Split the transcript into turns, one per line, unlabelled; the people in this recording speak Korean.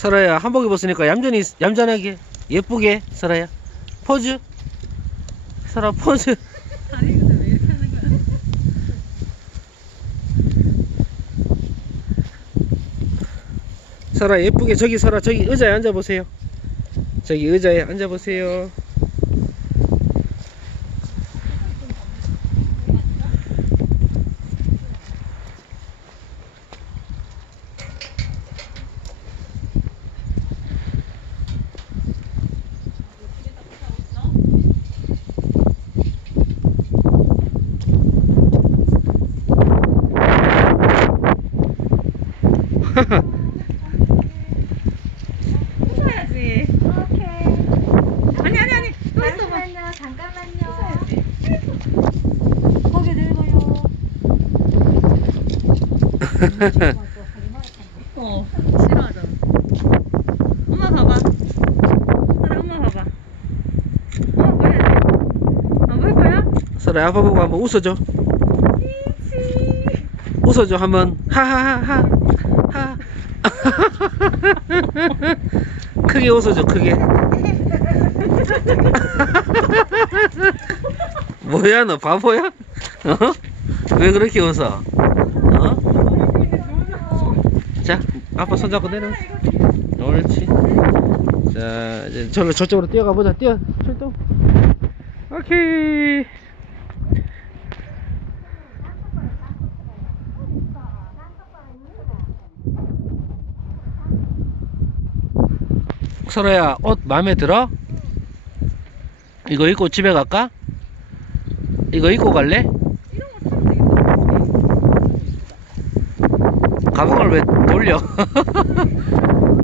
설아야 한복 입었으니까 얌전히 얌전하게 예쁘게 설아야. 포즈? 설아 포즈? 설아 예쁘게 저기 설아 저기 의자에 앉아 보세요. 저기 의자에 앉아 보세요
웃어야지.
오케이.
아니 아니 아니. 또 있어 봐.
잠깐만요. 잠깐만요.
웃어야지.
고개 들고요.
어 싫어하잖아. 엄마 봐봐. 하나 엄마 봐봐. 엄마 보여야지. 안볼 거야?
설아 아빠 보고 한번 웃어줘 웃어줘 한번. 하하하하. 하. 크게 웃어줘 크게. 뭐야 너 바보야? 어? 왜 그렇게 웃어? 어? 자 아빠 손잡고 내려. 옳지. 자 이제 저로 저쪽으로 뛰어가 보자. 뛰어 출동. 오케이 설아야 옷 마음에 들어? 이거 입고 집에 갈까? 이거 입고 갈래? 가방을 왜 돌려?